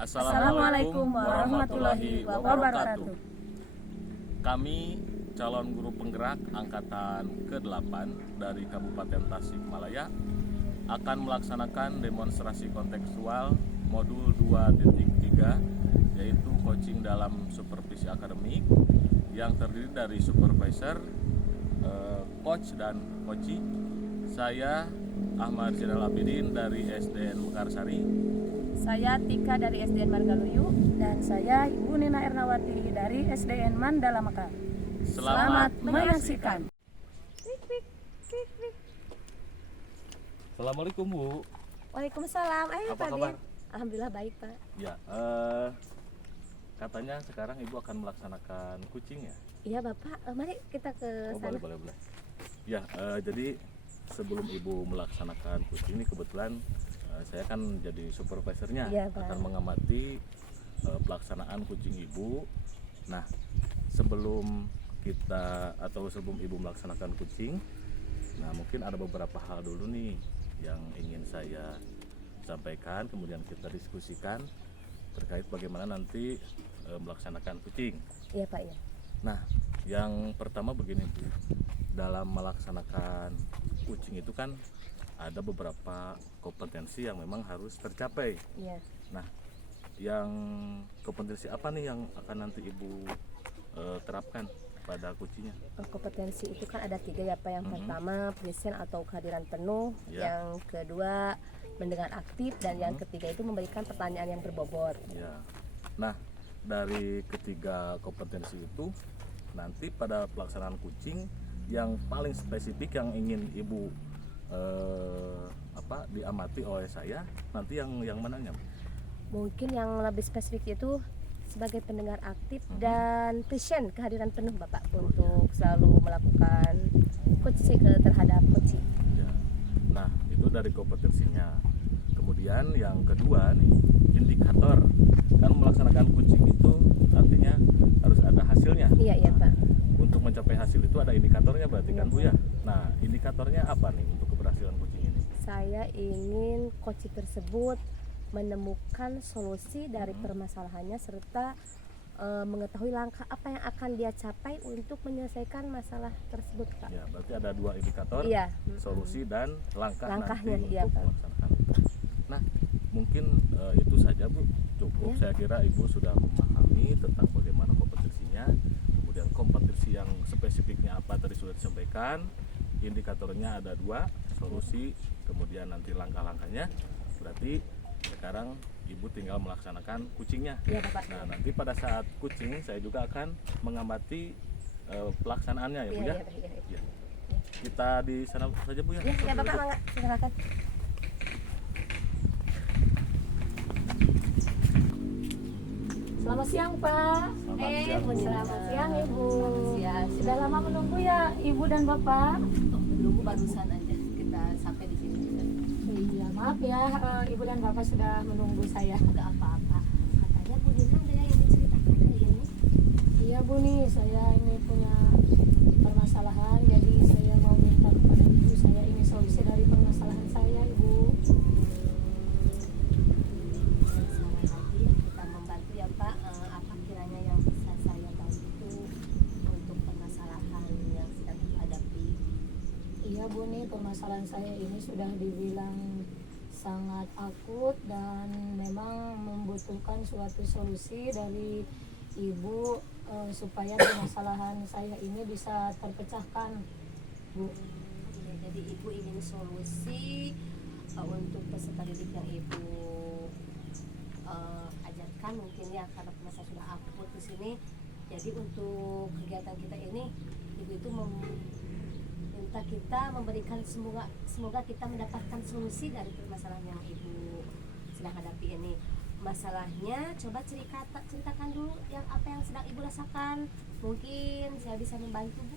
Assalamualaikum warahmatullahi wabarakatuh. Kami calon guru penggerak angkatan ke-8 dari Kabupaten Tasikmalaya akan melaksanakan demonstrasi kontekstual modul 2.3, yaitu coaching dalam supervisi akademik yang terdiri dari supervisor, coach dan coachee. Saya Ahmad Zainal Abidin dari SDN Mekarsari. Saya Tika dari SDN Margaluyu. Dan saya Ibu Nina Ernawati dari SDN Mandala Mekar. Selamat menyaksikan. Assalamualaikum Bu. Waalaikumsalam. Apa Pak kabar? Din. Alhamdulillah baik Pak. Ya, katanya sekarang Ibu akan melaksanakan coaching ya? Iya Bapak, mari kita ke sana. Boleh. Ya, jadi sebelum Ibu melaksanakan coaching ini kebetulan saya kan jadi supervisornya, Iya, Pak. akan mengamati pelaksanaan coaching Ibu. Nah, sebelum Ibu melaksanakan coaching, nah mungkin ada beberapa hal dulu nih yang ingin saya sampaikan, kemudian kita diskusikan terkait bagaimana nanti melaksanakan coaching. Iya Pak ya. Nah, yang pertama begini Bu, dalam melaksanakan coaching itu kan ada beberapa kompetensi yang memang harus tercapai. Iya. Nah, yang kompetensi apa nih yang akan nanti Ibu terapkan pada coachingnya? Kompetensi itu kan ada 3 ya Pak. Yang pertama present atau kehadiran penuh. Ya. Yang kedua mendengar aktif dan yang ketiga itu memberikan pertanyaan yang berbobot. Ya. Nah, dari ketiga kompetensi itu nanti pada pelaksanaan coaching yang paling spesifik yang ingin Ibu diamati oleh saya nanti yang mananya? Mungkin yang lebih spesifik itu sebagai pendengar aktif dan present kehadiran penuh Bapak untuk selalu melakukan coaching terhadap coaching. Ya. Nah, itu dari kompetensinya. Kemudian yang kedua nih, indikator. Kan melaksanakan coaching itu artinya harus ada hasilnya. Iya Pak. Untuk mencapai hasil itu ada indikatornya berarti kan Iya, Bu ya. Nah, indikatornya apa nih untuk keberhasilan coaching ini? Saya ingin coaching tersebut menemukan solusi dari permasalahannya serta mengetahui langkah apa yang akan dia capai untuk menyelesaikan masalah tersebut Pak. Ya, berarti ada 2 indikator, Iya. solusi dan Langkahnya, nanti iya, untuk Pak. melaksanakan. Nah, mungkin itu saja Bu, cukup. Ya. Saya kira Ibu sudah memahami tentang bagaimana kompetensinya, kemudian kompetensi yang spesifiknya apa tadi sudah disampaikan, indikatornya ada 2, solusi, kemudian nanti langkah-langkahnya. Berarti sekarang Ibu tinggal melaksanakan coachingnya. Iya Bapak. Nah, nanti pada saat coaching saya juga akan mengamati pelaksanaannya ya Bu ya. Iya. Ya. Kita di sana saja Bu ya. Ya Bapak, mangga silakan. Selamat siang Pak. Selamat siang, Bu. Selamat siang Ibu. Siang. Sudah lama menunggu ya Ibu dan Bapak? Menunggu barusan aja kita sampai di sini. Iya, maaf ya Ibu dan Bapak sudah menunggu saya. Enggak apa-apa. Katanya Bu Nina ada yang diceritakan hari ini. Iya Bu nih, saya ini punya permasalahan, jadi saya mau minta kepada Ibu, saya ingin solusi dari permasalahan saya Ibu. Saran lagi kita membantu ya Pak. Apa kiranya yang bisa saya bantu untuk permasalahan yang sedang dihadapi? Iya Bu nih, permasalahan saya ini sudah dibilang sangat akut dan memang membutuhkan suatu solusi dari Ibu supaya permasalahan saya ini bisa terpecahkan Bu. Ya, jadi Ibu ingin solusi untuk peserta didik yang Ibu ajarkan mungkin ya, karena masa sudah akut di sini. Jadi untuk kegiatan kita ini Ibu itu minta kita memberikan semoga kita mendapatkan solusi dari permasalahan yang Ibu sedang hadapi ini. Masalahnya coba ceritakan dulu apa yang sedang Ibu rasakan. Mungkin saya bisa membantu Bu.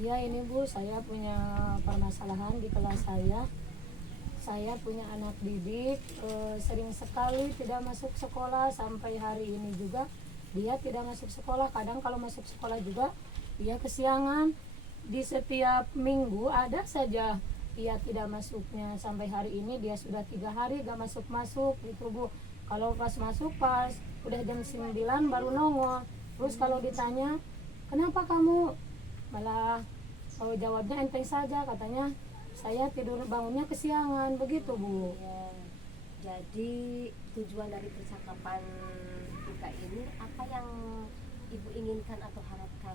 Ya ini Bu, saya punya permasalahan di kelas saya. Saya punya anak didik sering sekali tidak masuk sekolah, sampai hari ini juga dia tidak masuk sekolah. Kadang kalau masuk sekolah juga dia kesiangan. Di setiap minggu ada saja ia tidak masuknya. Sampai hari ini dia sudah 3 hari gak masuk gitu Bu. Kalau pas masuk pas udah jam 9 baru nongol. Terus kalau ditanya kenapa kamu, malah jawabnya enteng saja, katanya saya tidur bangunnya kesiangan, begitu Bu. Ya. Jadi tujuan dari percakapan kita ini apa yang Ibu inginkan atau harapkan?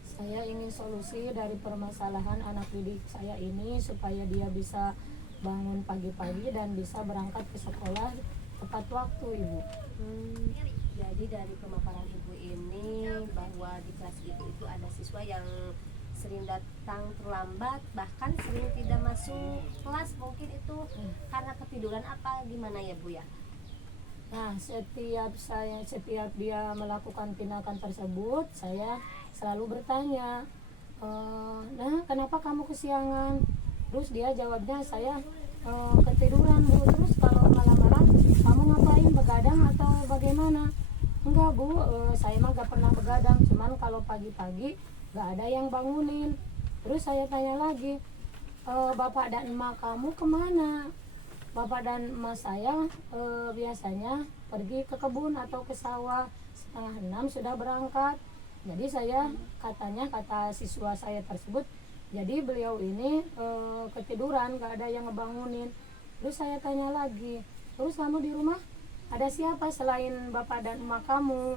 Saya ingin solusi dari permasalahan anak didik saya ini supaya dia bisa bangun pagi-pagi dan bisa berangkat ke sekolah tepat waktu, Ibu. Jadi dari pemaparan Ibu ini bahwa di kelas Ibu itu ada siswa yang sering datang terlambat, bahkan sering tidak masuk kelas, mungkin itu karena ketiduran apa gimana ya Bu ya? Nah, setiap dia melakukan tindakan tersebut, saya selalu bertanya, nah kenapa kamu kesiangan? Terus dia jawabnya, saya ketiduran Bu. Terus kalau malam-malam kamu ngapain, begadang atau bagaimana? Enggak Bu, saya mah gak pernah begadang, cuman kalau pagi-pagi gak ada yang bangunin. Terus saya tanya lagi, bapak dan emak kamu kemana? Bapak dan emak saya biasanya pergi ke kebun atau ke sawah, 5:30 sudah berangkat. Jadi kata siswa saya tersebut, jadi beliau ini ketiduran, gak ada yang ngebangunin. Terus saya tanya lagi, terus kamu di rumah ada siapa selain bapak dan emak kamu?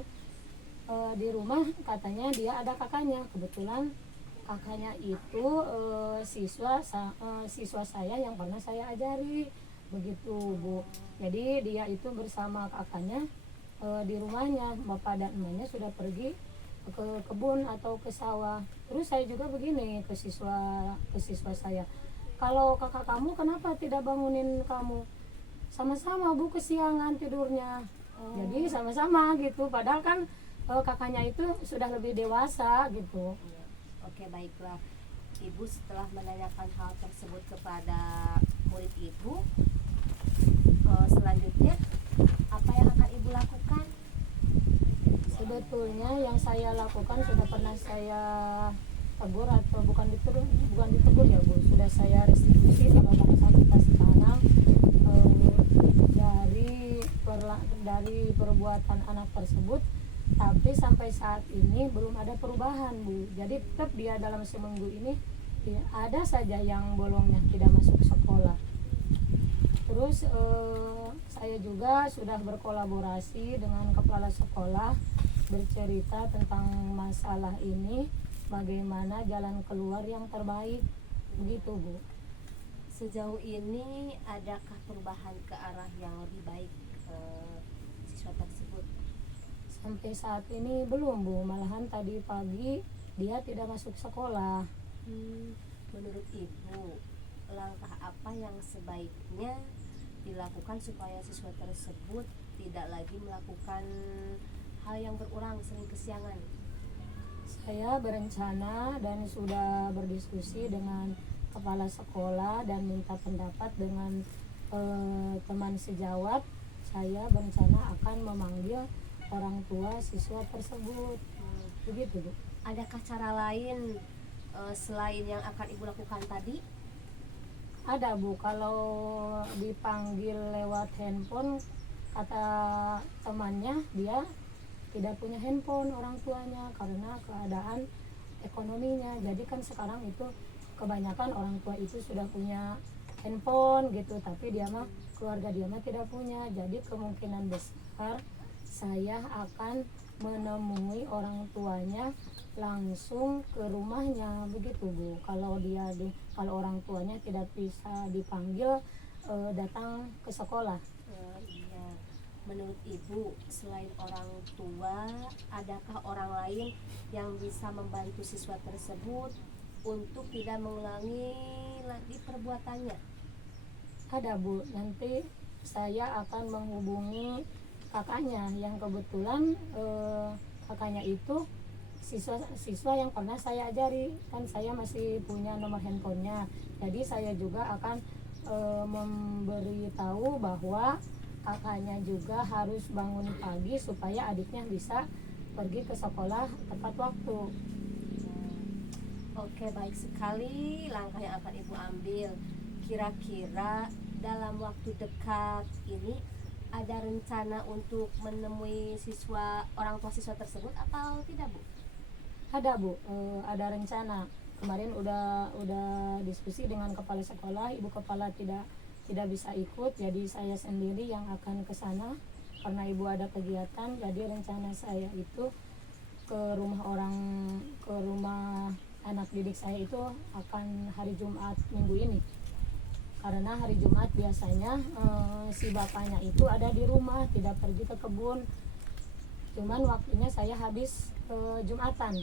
Di rumah katanya dia ada kakaknya. Kebetulan kakaknya itu siswa saya yang pernah saya ajari, begitu Bu. Jadi dia itu bersama kakaknya di rumahnya, bapak dan emaknya sudah pergi ke kebun atau ke sawah. Terus saya juga begini ke siswa saya, kalau kakak kamu kenapa tidak bangunin kamu? Sama-sama Bu, kesiangan tidurnya. Jadi sama-sama gitu, padahal kan kakaknya itu sudah lebih dewasa gitu. Ya. Oke, baiklah Ibu, setelah menanyakan hal tersebut kepada murid Ibu, selanjutnya apa yang akan Ibu lakukan? Sebetulnya yang saya lakukan sudah pernah saya tegur, atau bukan ditegur ya Bu, sudah saya restitusi kalau bangsa kita sekarang dari perbuatan anak tersebut. Tapi sampai saat ini belum ada perubahan Bu. Jadi tetap dia dalam seminggu ini ada saja yang bolongnya, tidak masuk sekolah. Terus saya juga sudah berkolaborasi dengan kepala sekolah, bercerita tentang masalah ini, bagaimana jalan keluar yang terbaik, begitu Bu. Sejauh ini adakah perubahan ke arah yang lebih baik siswa tersebut? Sampai saat ini belum Bu, malahan tadi pagi dia tidak masuk sekolah. Menurut Ibu, langkah apa yang sebaiknya dilakukan supaya siswa tersebut tidak lagi melakukan hal yang berulang, sering kesiangan? Saya berencana dan sudah berdiskusi dengan kepala sekolah dan minta pendapat dengan teman sejawat. Saya berencana akan memanggil orang tua siswa tersebut, begitu Bu. Adakah cara lain selain yang akan Ibu lakukan tadi? Ada Bu, kalau dipanggil lewat handphone, kata temannya dia tidak punya handphone orang tuanya karena keadaan ekonominya. Jadi kan sekarang itu kebanyakan orang tua itu sudah punya handphone gitu, tapi keluarga dia mah tidak punya. Jadi kemungkinan besar saya akan menemui orang tuanya langsung ke rumahnya, begitu Bu. Kalau orang tuanya tidak bisa dipanggil datang ke sekolah. Iya. Menurut Ibu, selain orang tua, adakah orang lain yang bisa membantu siswa tersebut untuk tidak mengulangi lagi perbuatannya? Ada Bu, nanti saya akan menghubungi kakaknya yang kebetulan kakaknya itu siswa yang pernah saya ajari, kan saya masih punya nomor handphonenya. Jadi saya juga akan memberitahu bahwa kakaknya juga harus bangun pagi supaya adiknya bisa pergi ke sekolah tepat waktu. Oke, baik sekali langkah yang akan Ibu ambil. Kira-kira dalam waktu dekat ini ada rencana untuk menemui orang tua siswa tersebut atau tidak, Bu? Ada Bu, ada rencana. Kemarin udah diskusi dengan kepala sekolah, ibu kepala tidak bisa ikut, jadi saya sendiri yang akan ke sana karena ibu ada kegiatan. Jadi rencana saya itu ke rumah anak didik saya itu akan hari Jumat minggu ini. Karena hari Jumat biasanya si bapaknya itu ada di rumah, tidak pergi ke kebun. Cuman waktunya saya habis Jumatan.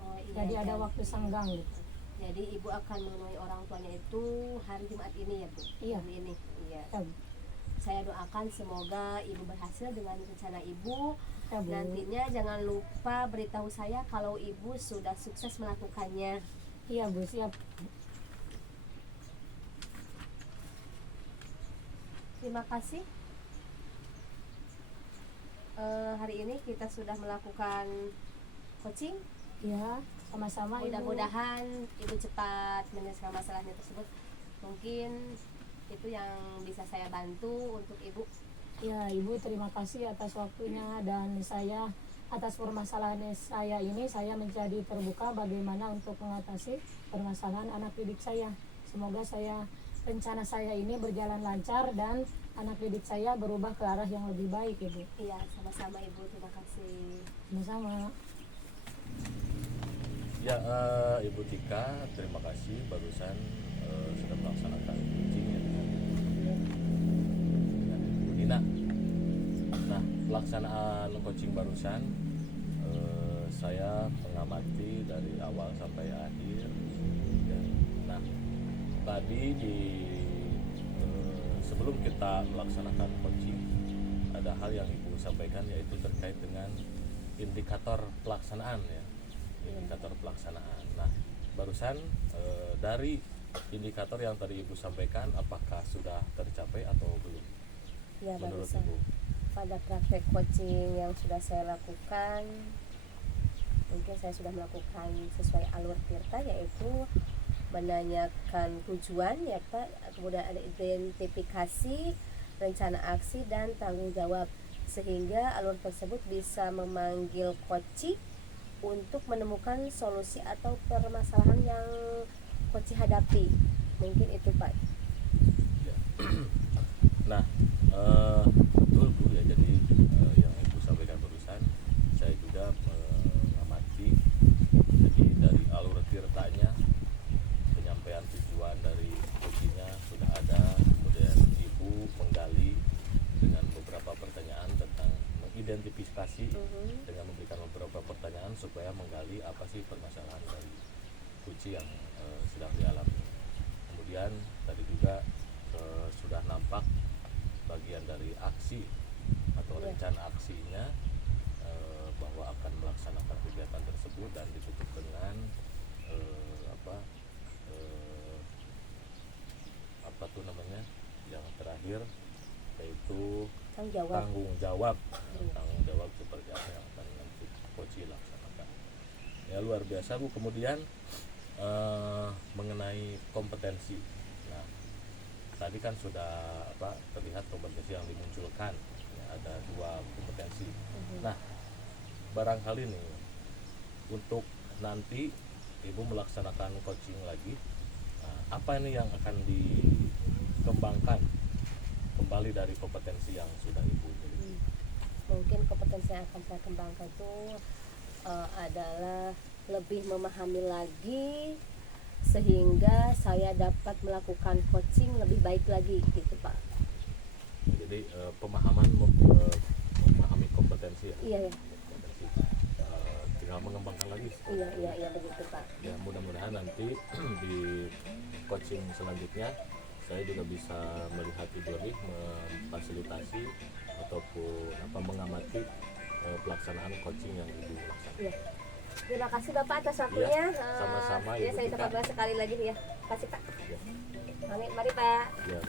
Oh, iya, Jadi ada waktu senggang gitu. Jadi ibu akan menemui orang tuanya itu hari Jumat ini ya, Bu? Iya. Hari ini. Iya. Ya, Bu. Saya doakan semoga ibu berhasil dengan rencana ibu. Ya, Bu. Nantinya jangan lupa beritahu saya kalau ibu sudah sukses melakukannya. Iya Bu, siap. Terima kasih. Hari ini kita sudah melakukan coaching. Ya, sama-sama Ibu. Mudah-mudahan ibu cepat menyelesaikan masalahnya tersebut. Mungkin itu yang bisa saya bantu untuk ibu. Ya, Ibu terima kasih atas waktunya, dan saya atas permasalahan saya ini saya menjadi terbuka bagaimana untuk mengatasi permasalahan anak didik saya. Semoga rencana saya ini berjalan lancar dan anak didik saya berubah ke arah yang lebih baik, Ibu. Iya, sama-sama ibu. Terima kasih. Sama-sama. Ya, Ibu Tika, terima kasih barusan sudah melaksanakan coaching ya dengan Ibu Nina. Nah, pelaksanaan coaching barusan saya mengamati dari awal sampai akhir. Ya. Nah, tadi sebelum kita melaksanakan coaching ada hal yang Ibu sampaikan, yaitu terkait dengan indikator pelaksanaan ya. Indikator pelaksanaan. Nah, barusan dari indikator yang tadi Ibu sampaikan, apakah sudah tercapai atau belum? Ya, Menurut barusan Ibu? pada praktek coaching yang sudah saya lakukan, mungkin saya sudah melakukan sesuai alur Tirta, yaitu menanyakan tujuan, ya Pak, kemudian ada identifikasi, rencana aksi, dan tanggung jawab, sehingga alur tersebut bisa memanggil coaching untuk menemukan solusi atau permasalahan yang coaching hadapi. Mungkin itu Pak. Ya. Nah, betul Bu ya, jadi yang Ibu sampaikan barusan saya juga mengamati. Jadi dari alur tirtanya, penyampaian tujuan dari coachingnya sudah ada, kemudian Ibu menggali dengan beberapa pertanyaan tentang mengidentifikasi dengan memberikan beberapa pertanyaan supaya menggali apa sih permasalahan dari coaching yang sedang dialami. Kemudian tadi juga sudah nampak bagian dari aksi atau rencana aksinya, bahwa akan melaksanakan kegiatan tersebut dan ditutup dengan apa tuh namanya yang terakhir, yaitu tanggung jawab seperti apa yang akan nanti coaching laksanakan. Ya, luar biasa Bu. Kemudian mengenai kompetensi. Nah, tadi kan sudah terlihat kompetensi yang dimunculkan. Ya, ada 2 kompetensi. Nah, barangkali nih untuk nanti Ibu melaksanakan coaching lagi, apa ini yang akan dikembangkan kembali dari kompetensi yang sudah Ibu miliki? Mungkin kompetensi yang akan saya kembangkan itu adalah lebih memahami lagi, sehingga saya dapat melakukan coaching lebih baik lagi gitu Pak. Jadi pemahaman memahami kompetensi ya. Iya ya. Kompetensi. Tinggal mengembangkan lagi. Iya begitu Pak. Ya, mudah-mudahan nanti di coaching selanjutnya saya juga bisa melihat Ibu nih memfasilitasi ataupun mengamati pelaksanaan coaching yang Ibu laksanakan. Iya. Terima kasih Bapak atas waktunya. Sama-sama Ya, Ibu saya Tika. ucapkan sekali lagi ya. Terima kasih Pak. Ya. Mari Pak. Ya.